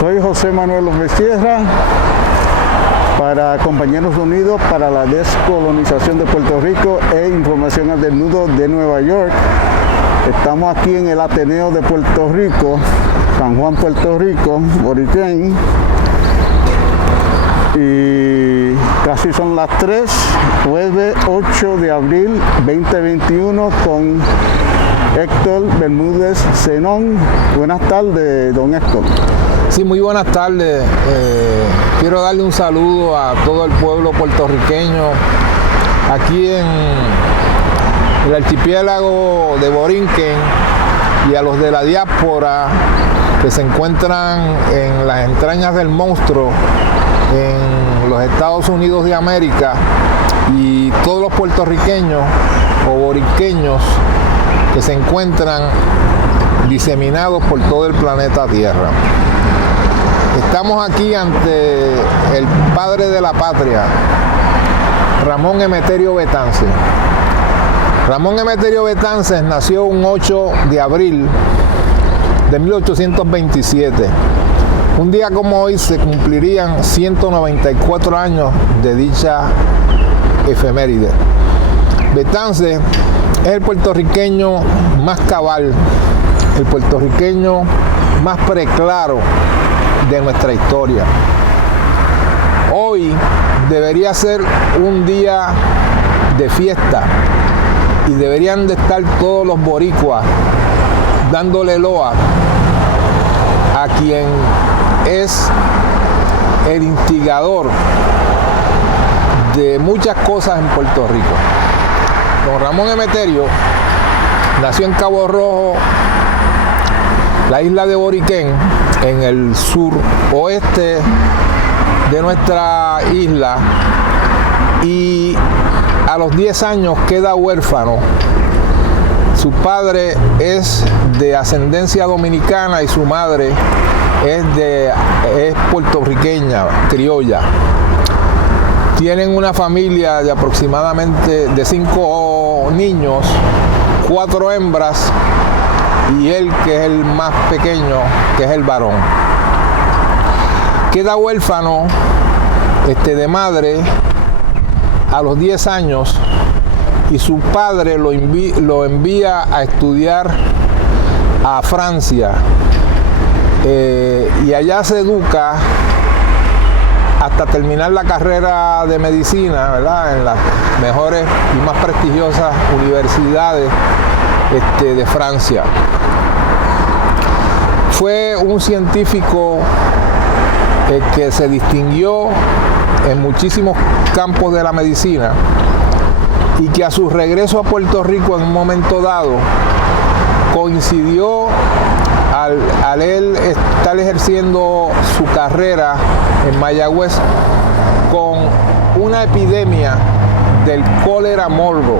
Soy José Manuel López Sierra, para Compañeros Unidos para la Descolonización de Puerto Rico e Información al Desnudo de Nueva York. Estamos aquí en el Ateneo de Puerto Rico, San Juan, Puerto Rico, Boriquén. Y casi son las 3, jueves 8 de abril 2021 con Héctor Bermúdez Zenón. Buenas tardes, don Héctor. Sí, muy buenas tardes. Quiero darle un saludo a todo el pueblo puertorriqueño aquí en el archipiélago de Borinquen y a los de la diáspora que se encuentran en las entrañas del monstruo en los Estados Unidos de América, y todos los puertorriqueños o borinqueños que se encuentran diseminados por todo el planeta Tierra. Estamos aquí ante el padre de la patria, Ramón Emeterio Betances. Ramón Emeterio Betances nació un 8 de abril de 1827. Un día como hoy se cumplirían 194 años de dicha efeméride. Betances es el puertorriqueño más cabal, el puertorriqueño más preclaro de nuestra historia. Hoy debería ser un día de fiesta y deberían de estar todos los boricuas dándole loa a quien es el instigador de muchas cosas en Puerto Rico. Don Ramón Emeterio nació en Cabo Rojo, la isla de Boriquén, en el suroeste de nuestra isla, y a los 10 años queda huérfano. Su padre es de ascendencia dominicana y su madre es puertorriqueña, criolla. Tienen una familia de aproximadamente de 5 niños, 4 hembras, y él, que es el más pequeño, que es el varón. Queda huérfano de madre a los 10 años, y su padre lo envía a estudiar a Francia, y allá se educa hasta terminar la carrera de medicina, ¿verdad?, en las mejores y más prestigiosas universidades de Francia. Fue un científico que se distinguió en muchísimos campos de la medicina, y que a su regreso a Puerto Rico en un momento dado coincidió al él estar ejerciendo su carrera en Mayagüez con una epidemia del cólera morbo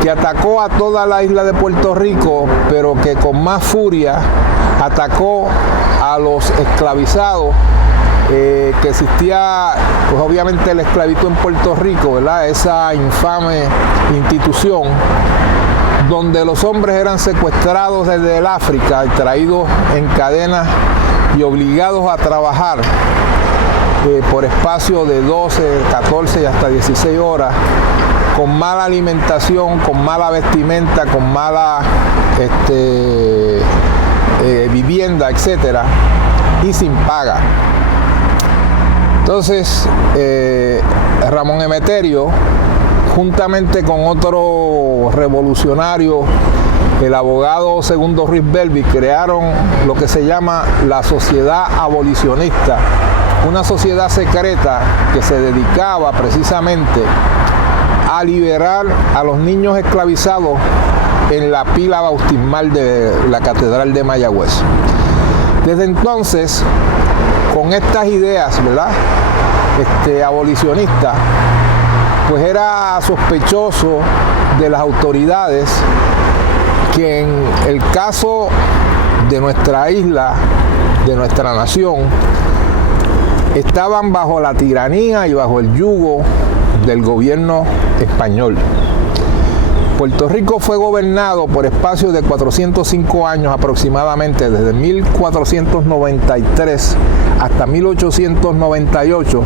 que atacó a toda la isla de Puerto Rico, pero que con más furia atacó a los esclavizados, que existía, pues obviamente, la esclavitud en Puerto Rico, ¿verdad?, esa infame institución donde los hombres eran secuestrados desde el África y traídos en cadenas y obligados a trabajar por espacio de 12, 14 y hasta 16 horas, con mala alimentación, con mala vestimenta, con mala vivienda, etcétera, y sin paga. Entonces, Ramón Emeterio, juntamente con otro revolucionario, el abogado Segundo Ruiz Belvi, crearon lo que se llama la Sociedad Abolicionista, una sociedad secreta que se dedicaba precisamente a liberar a los niños esclavizados en la pila bautismal de la Catedral de Mayagüez. Desde entonces, con estas ideas, ¿verdad?, abolicionistas, pues era sospechoso de las autoridades que en el caso de nuestra isla, de nuestra nación, estaban bajo la tiranía y bajo el yugo del gobierno español. Puerto Rico fue gobernado por espacios de 405 años aproximadamente, desde 1493 hasta 1898,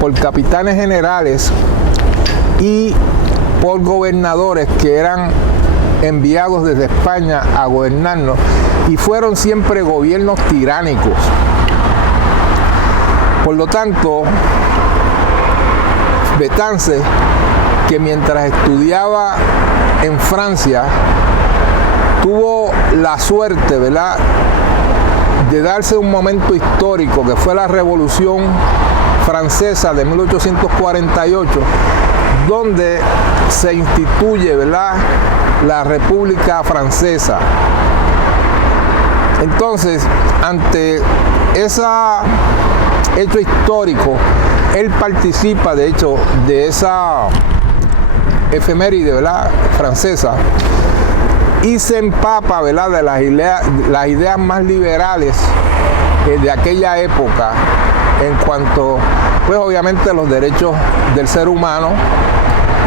por capitanes generales y por gobernadores que eran enviados desde España a gobernarnos, y fueron siempre gobiernos tiránicos. Por lo tanto, Betances, que mientras estudiaba en Francia, tuvo la suerte, ¿verdad?, de darse un momento histórico que fue la Revolución Francesa de 1848, donde se instituye, ¿verdad?, la República Francesa. Entonces, ante ese hecho histórico, él participa, de hecho, de esa efeméride, ¿verdad?, francesa, y se empapa, ¿verdad?, de las ideas más liberales de aquella época en cuanto, pues obviamente, los derechos del ser humano,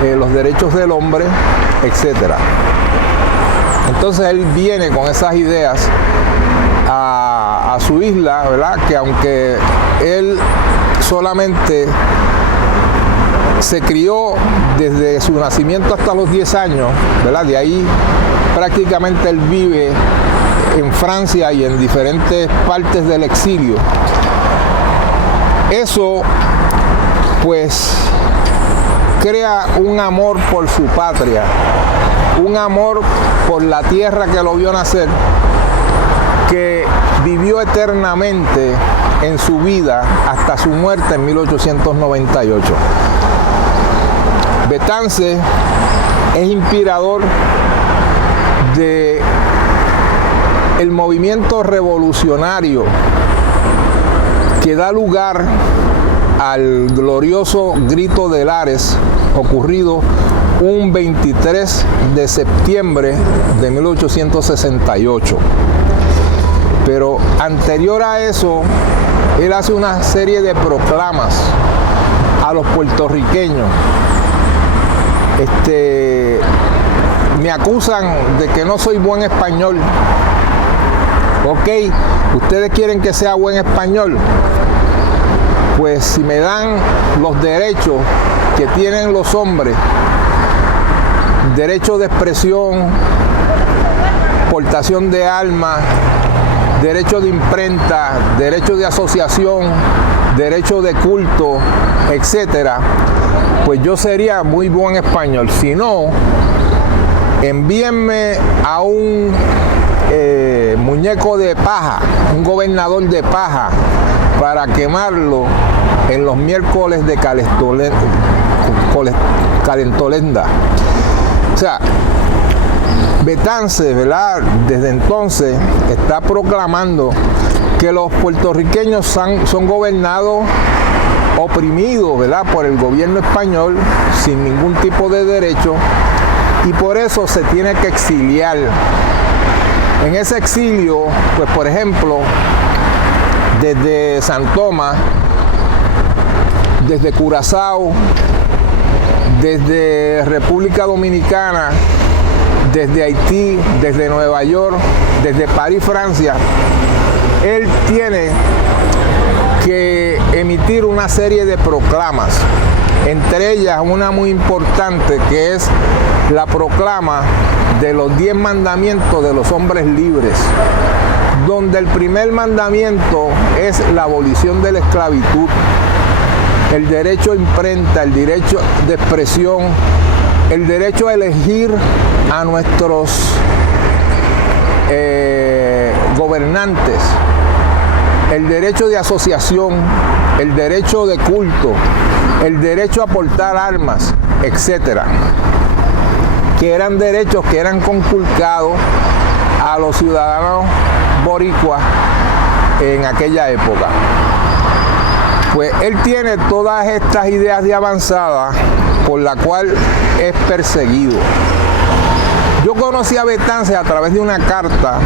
los derechos del hombre, etc. Entonces él viene con esas ideas a su isla, ¿verdad?, que aunque él solamente se crió desde su nacimiento hasta los 10 años, ¿verdad?, de ahí prácticamente él vive en Francia y en diferentes partes del exilio. Eso, pues, crea un amor por su patria, un amor por la tierra que lo vio nacer, que vivió eternamente en su vida hasta su muerte en 1898. Betances es inspirador de el movimiento revolucionario que da lugar al glorioso Grito de Lares, ocurrido un 23 de septiembre de 1868. Pero anterior a eso, él hace una serie de proclamas a los puertorriqueños. Me acusan de que no soy buen español. Ok, ustedes quieren que sea buen español. Pues si me dan los derechos que tienen los hombres, derecho de expresión, portación de armas, derecho de imprenta, derecho de asociación, derecho de culto, etcétera, pues yo sería muy buen español. Si no, envíenme a un muñeco de paja, un gobernador de paja, para quemarlo en los miércoles de Calentolenda. O sea, Betances, ¿verdad?, desde entonces está proclamando que los puertorriqueños son gobernados, oprimidos, ¿verdad?, por el gobierno español, sin ningún tipo de derecho, y por eso se tiene que exiliar. En ese exilio, pues por ejemplo, desde San Tomás, desde Curazao, desde República Dominicana, desde Haití, desde Nueva York, desde París, Francia, él tiene que emitir una serie de proclamas, entre ellas una muy importante que es la proclama de los 10 mandamientos de los hombres libres, donde el primer mandamiento es la abolición de la esclavitud, el derecho a imprenta, el derecho de expresión, el derecho a elegir a nuestros gobernantes, el derecho de asociación, el derecho de culto, el derecho a portar armas, etcétera, que eran derechos que eran conculcados a los ciudadanos boricuas en aquella época. Pues él tiene todas estas ideas de avanzada por la cual es perseguido. Yo conocí a Betances a través de una carta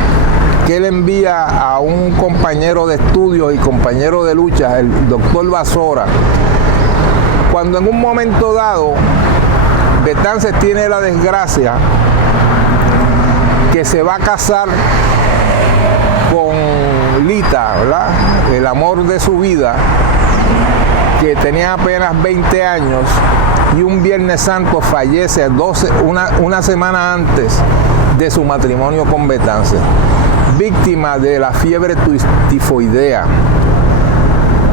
que él envía a un compañero de estudios y compañero de lucha, el doctor Basora, cuando en un momento dado Betances tiene la desgracia que se va a casar con Lita, ¿verdad? El amor de su vida, que tenía apenas 20 años, y un Viernes Santo fallece una semana antes de su matrimonio con Betances, víctima de la fiebre tifoidea.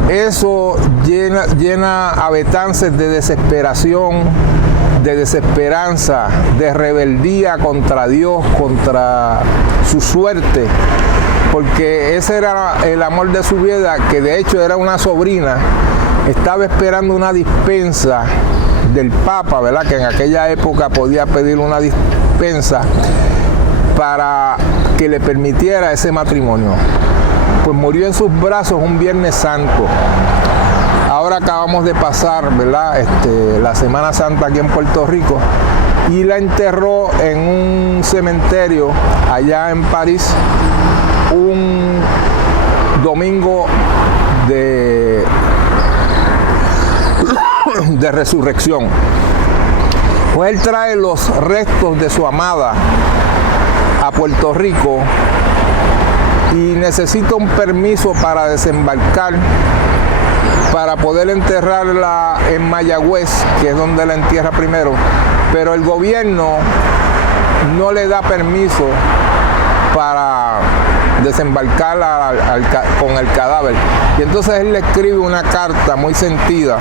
Eso llena a Betances de desesperación, de desesperanza, de rebeldía contra Dios, contra su suerte, porque ese era el amor de su vida, que de hecho era una sobrina. Estaba esperando una dispensa del Papa, ¿verdad? Que en aquella época podía pedir una dispensa para que le permitiera ese matrimonio. Pues murió en sus brazos un Viernes Santo. Ahora acabamos de pasar, ¿verdad? La Semana Santa aquí en Puerto Rico, y la enterró en un cementerio allá en París un domingo de resurrección. Pues él trae los restos de su amada a Puerto Rico y necesita un permiso para desembarcar, para poder enterrarla en Mayagüez, que es donde la entierra primero, pero el gobierno no le da permiso para desembarcarla con el cadáver. Y entonces él le escribe una carta muy sentida,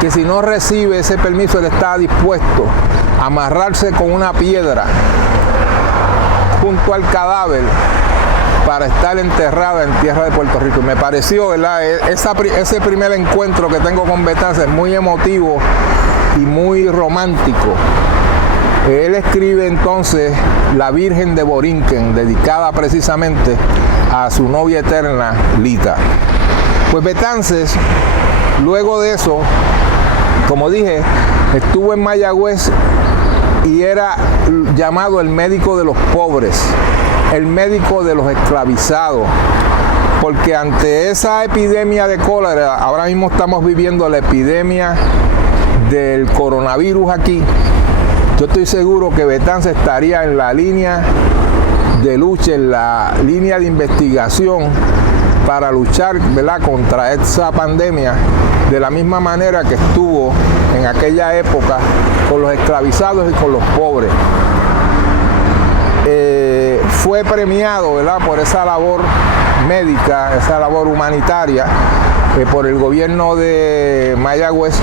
que si no recibe ese permiso, él está dispuesto a amarrarse con una piedra junto al cadáver para estar enterrada en tierra de Puerto Rico. Y me pareció, ¿verdad?, ese primer encuentro que tengo con Betances muy emotivo y muy romántico. Él escribe entonces La Virgen de Borinquen, dedicada precisamente a su novia eterna, Lita. Pues Betances, luego de eso, como dije, estuvo en Mayagüez y era llamado el médico de los pobres, el médico de los esclavizados, porque ante esa epidemia de cólera, ahora mismo estamos viviendo la epidemia del coronavirus aquí. Yo estoy seguro que Betances estaría en la línea de lucha, en la línea de investigación para luchar, ¿verdad?, contra esa pandemia, de la misma manera que estuvo en aquella época con los esclavizados y con los pobres. Fue premiado, ¿verdad?, por esa labor médica, esa labor humanitaria, por el gobierno de Mayagüez,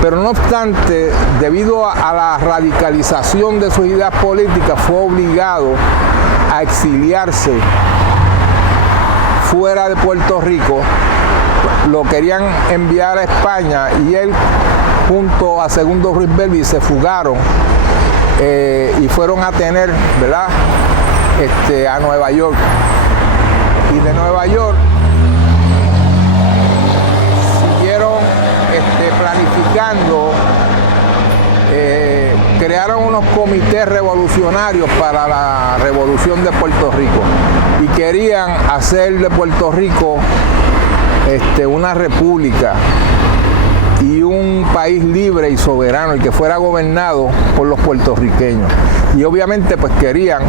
pero no obstante, debido a la radicalización de sus ideas políticas, fue obligado a exiliarse fuera de Puerto Rico. Lo querían enviar a España y él, junto a Segundo Ruiz Belvi, se fugaron y fueron a tener, ¿verdad?, a Nueva York. Y de Nueva York siguieron planificando, crearon unos comités revolucionarios para la revolución de Puerto Rico y querían hacer de Puerto Rico una república y un país libre y soberano, y que fuera gobernado por los puertorriqueños. Y obviamente pues querían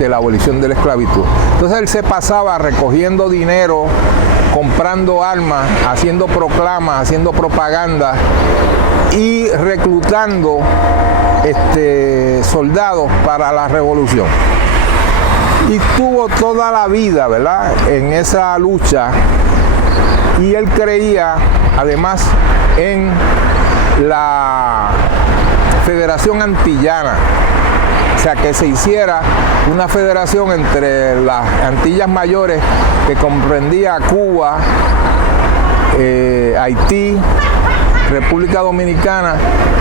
la abolición de la esclavitud. Entonces él se pasaba recogiendo dinero, comprando armas, haciendo proclamas, haciendo propaganda y reclutando soldados para la revolución. Y tuvo toda la vida, ¿verdad?, en esa lucha, y él creía además en la Federación Antillana, o sea, que se hiciera una federación entre las Antillas Mayores, que comprendía Cuba, Haití, República Dominicana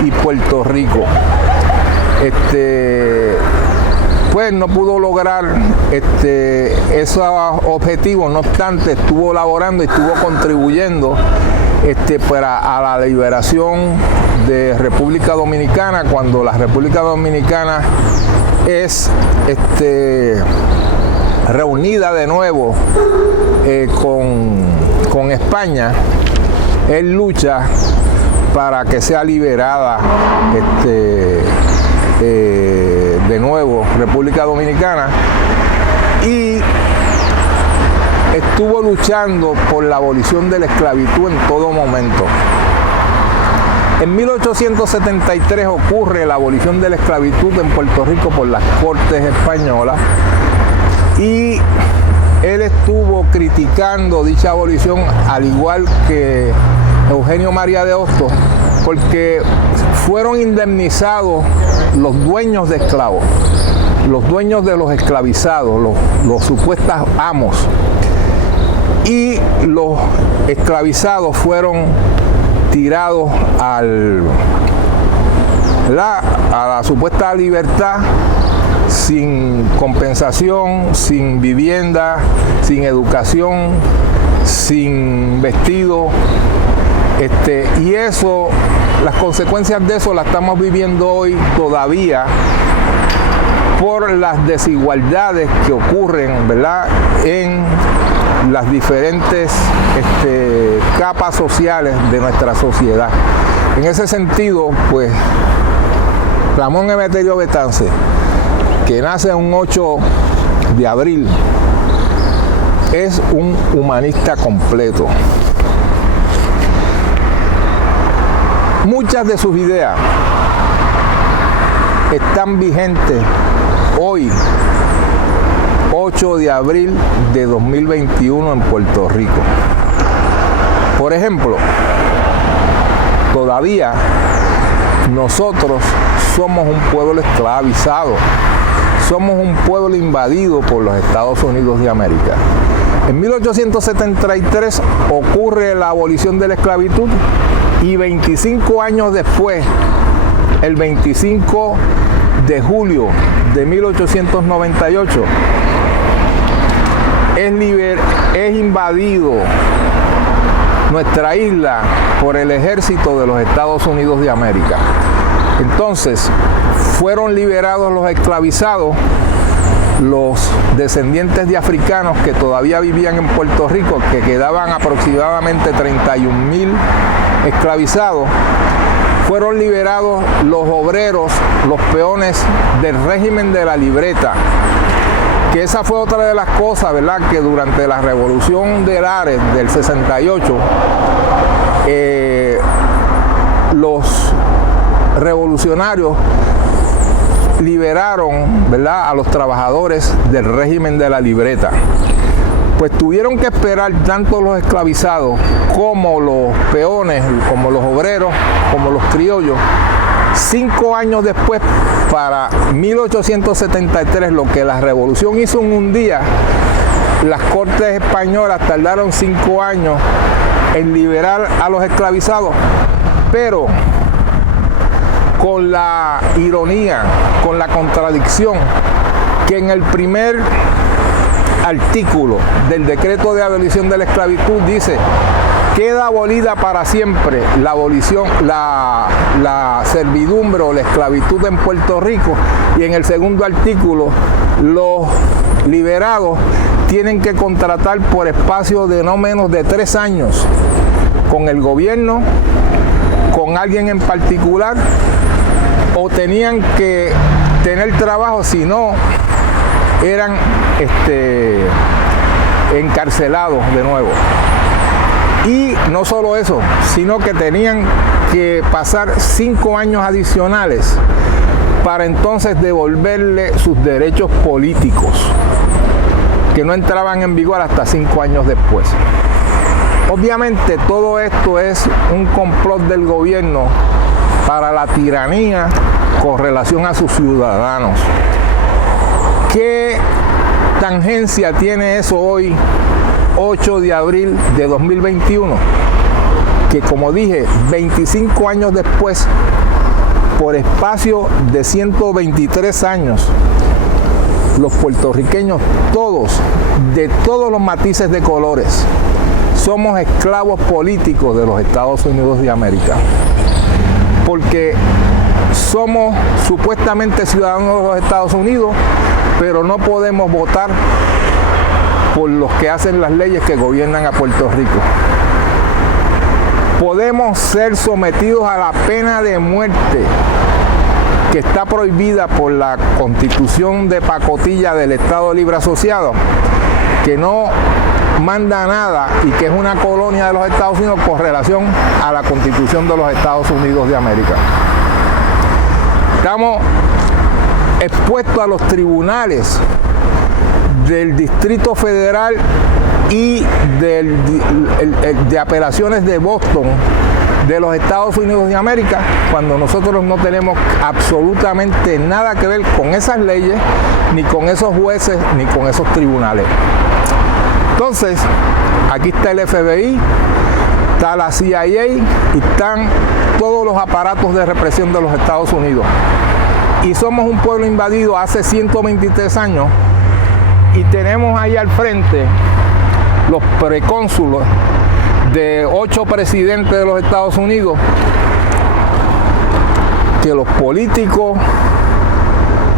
y Puerto Rico. Pues no pudo lograr esos objetivos, no obstante estuvo laborando y estuvo contribuyendo a la liberación de República Dominicana, cuando la República Dominicana es reunida de nuevo con España. Él lucha para que sea liberada de nuevo República Dominicana, y estuvo luchando por la abolición de la esclavitud en todo momento. En 1873 ocurre la abolición de la esclavitud en Puerto Rico por las Cortes Españolas, y él estuvo criticando dicha abolición, al igual que Eugenio María de Hostos, porque fueron indemnizados los dueños de esclavos, los dueños de los esclavizados, los supuestos amos, y los esclavizados fueron tirados a la supuesta libertad sin compensación, sin vivienda, sin educación, sin vestido, y eso, las consecuencias de eso las estamos viviendo hoy todavía por las desigualdades que ocurren, ¿verdad?, en las diferentes capas sociales de nuestra sociedad. En ese sentido, pues, Ramón Emeterio Betance, que nace un 8 de abril, es un humanista completo. Muchas de sus ideas están vigentes hoy, 8 de abril de 2021 en Puerto Rico. Por ejemplo, todavía nosotros somos un pueblo esclavizado, somos un pueblo invadido por los Estados Unidos de América. En 1873 ocurre la abolición de la esclavitud, y 25 años después, el 25 de julio de 1898, es invadido nuestra isla por el ejército de los Estados Unidos de América. Entonces, fueron liberados los esclavizados, los descendientes de africanos que todavía vivían en Puerto Rico, que quedaban aproximadamente 31,000 esclavizados. Fueron liberados los obreros, los peones del régimen de la libreta, que esa fue otra de las cosas, ¿verdad?, que durante la Revolución de Lares del 68, los revolucionarios liberaron, ¿verdad?, a los trabajadores del régimen de la libreta. Pues tuvieron que esperar tanto los esclavizados como los peones, como los obreros, como los criollos, 5 años después, para 1873, lo que la revolución hizo en un día, las Cortes Españolas tardaron 5 años en liberar a los esclavizados, pero con la ironía, con la contradicción, que en el primer artículo del decreto de abolición de la esclavitud dice: queda abolida para siempre la abolición, la servidumbre o la esclavitud en Puerto Rico, y en el segundo artículo, los liberados tienen que contratar por espacio de no menos de 3 años con el gobierno, con alguien en particular, o tenían que tener trabajo, si no eran encarcelados de nuevo. Y no solo eso, sino que tenían que pasar 5 años adicionales para entonces devolverle sus derechos políticos, que no entraban en vigor hasta 5 años después. Obviamente todo esto es un complot del gobierno para la tiranía con relación a sus ciudadanos. ¿Qué tangencia tiene eso hoy, 8 de abril de 2021? Que, como dije, 25 años después, por espacio de 123 años, los puertorriqueños, todos, de todos los matices de colores, somos esclavos políticos de los Estados Unidos de América. Porque somos supuestamente ciudadanos de los Estados Unidos, pero no podemos votar por los que hacen las leyes que gobiernan a Puerto Rico. podemos ser sometidos a la pena de muerte que está prohibida por la Constitución de pacotilla del Estado Libre Asociado, que no manda nada y que es una colonia de los Estados Unidos con relación a la Constitución de los Estados Unidos de América. Estamos expuestos a los tribunales del Distrito Federal y de apelaciones de Boston de los Estados Unidos de América, cuando nosotros no tenemos absolutamente nada que ver con esas leyes, ni con esos jueces, ni con esos tribunales. Entonces, aquí está el FBI, está la CIA y están todos los aparatos de represión de los Estados Unidos. Y somos un pueblo invadido hace 123 años y tenemos ahí al frente los precónsulos de 8 presidentes de los Estados Unidos, que los políticos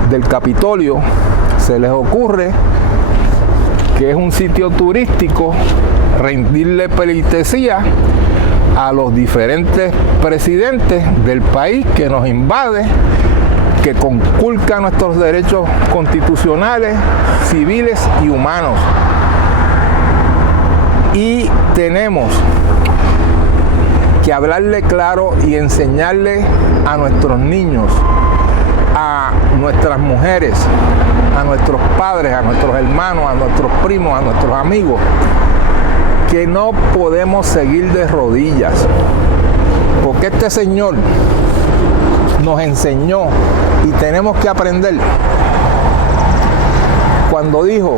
del Capitolio se les ocurre que es un sitio turístico rendirle pleitesía a los diferentes presidentes del país que nos invade, que conculca nuestros derechos constitucionales, civiles y humanos. Y tenemos que hablarle claro y enseñarle a nuestros niños, a nuestras mujeres, a nuestros padres, a nuestros hermanos, a nuestros primos, a nuestros amigos, que no podemos seguir de rodillas, porque este señor nos enseñó y tenemos que aprender cuando dijo: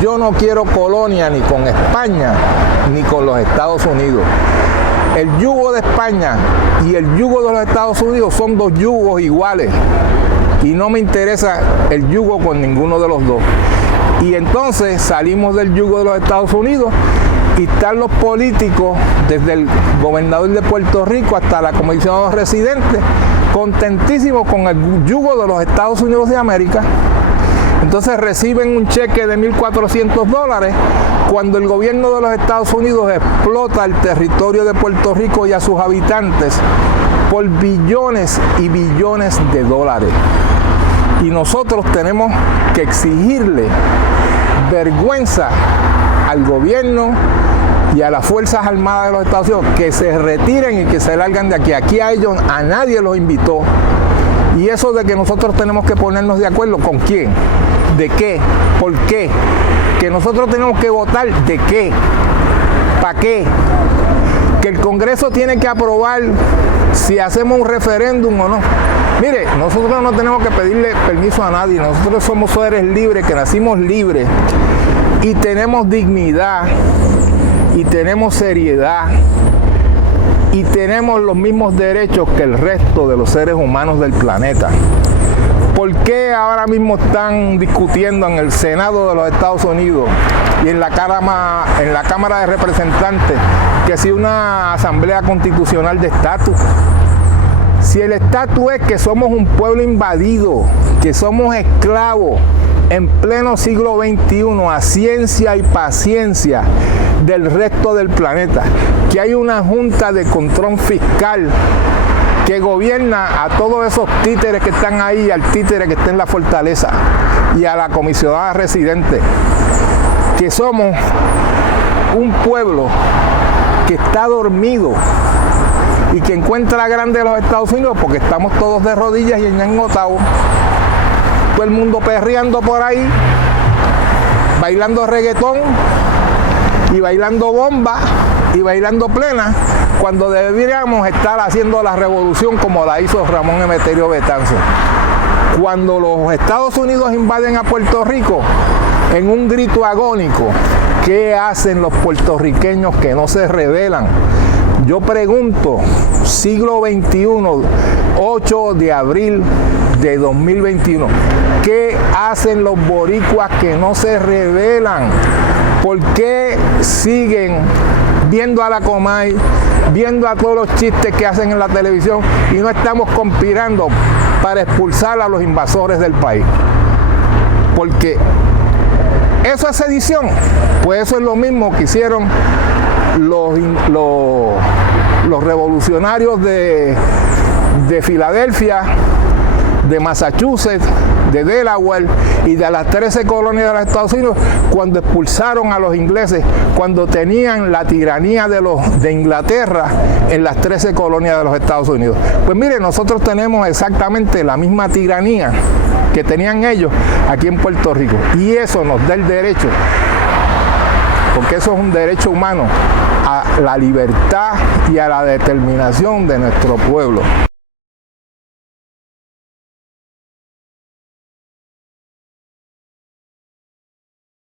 yo no quiero colonia ni con España ni con los Estados Unidos. El yugo de España y el yugo de los Estados Unidos son dos yugos iguales y no me interesa el yugo con ninguno de los dos. Y entonces salimos del yugo de los Estados Unidos y están los políticos, desde el gobernador de Puerto Rico hasta la comisionada residente, contentísimos con el yugo de los Estados Unidos de América. Entonces reciben un cheque de $1,400 cuando el gobierno de los Estados Unidos explota el territorio de Puerto Rico y a sus habitantes por billones y billones de dólares. Y nosotros tenemos que exigirle vergüenza al gobierno y a las Fuerzas Armadas de los Estados Unidos que se retiren y que se largan de aquí. Aquí a ellos a nadie los invitó. Y eso de que nosotros tenemos que ponernos de acuerdo, ¿con quién? ¿De qué? ¿Por qué? Que nosotros tenemos que votar, ¿de qué? ¿Para qué? Que el Congreso tiene que aprobar si hacemos un referéndum o no. Mire, nosotros no tenemos que pedirle permiso a nadie. Nosotros somos seres libres, que nacimos libres y tenemos dignidad y tenemos seriedad y tenemos los mismos derechos que el resto de los seres humanos del planeta. ¿Por qué ahora mismo están discutiendo en el Senado de los Estados Unidos y en la Cámara de Representantes que si una asamblea constitucional de estatus? Si el estatus es que somos un pueblo invadido, que somos esclavos en pleno siglo XXI a ciencia y paciencia del resto del planeta, que hay una junta de control fiscal que gobierna a todos esos títeres que están ahí, al títere que está en la fortaleza y a la comisionada residente, que somos un pueblo que está dormido y que encuentra grande a los Estados Unidos porque estamos todos de rodillas y engotados, todo el mundo perreando por ahí, bailando reggaetón y bailando bomba y bailando plena, cuando deberíamos estar haciendo la revolución como la hizo Ramón Emeterio Betanzo. Cuando los Estados Unidos invaden a Puerto Rico, en un grito agónico, ¿qué hacen los puertorriqueños que no se rebelan? Yo pregunto, siglo XXI, 8 de abril de 2021, ¿qué hacen los boricuas que no se rebelan? ¿Por qué siguen viendo a la Comay, viendo a todos los chistes que hacen en la televisión y no estamos conspirando para expulsar a los invasores del país? Porque eso es sedición. Pues eso es lo mismo que hicieron los los revolucionarios de Filadelfia, de Massachusetts, de Delaware y de las 13 colonias de los Estados Unidos, cuando expulsaron a los ingleses, cuando tenían la tiranía de Inglaterra en las 13 colonias de los Estados Unidos. Pues mire, nosotros tenemos exactamente la misma tiranía que tenían ellos aquí en Puerto Rico, y eso nos da el derecho, porque eso es un derecho humano, a la libertad y a la determinación de nuestro pueblo.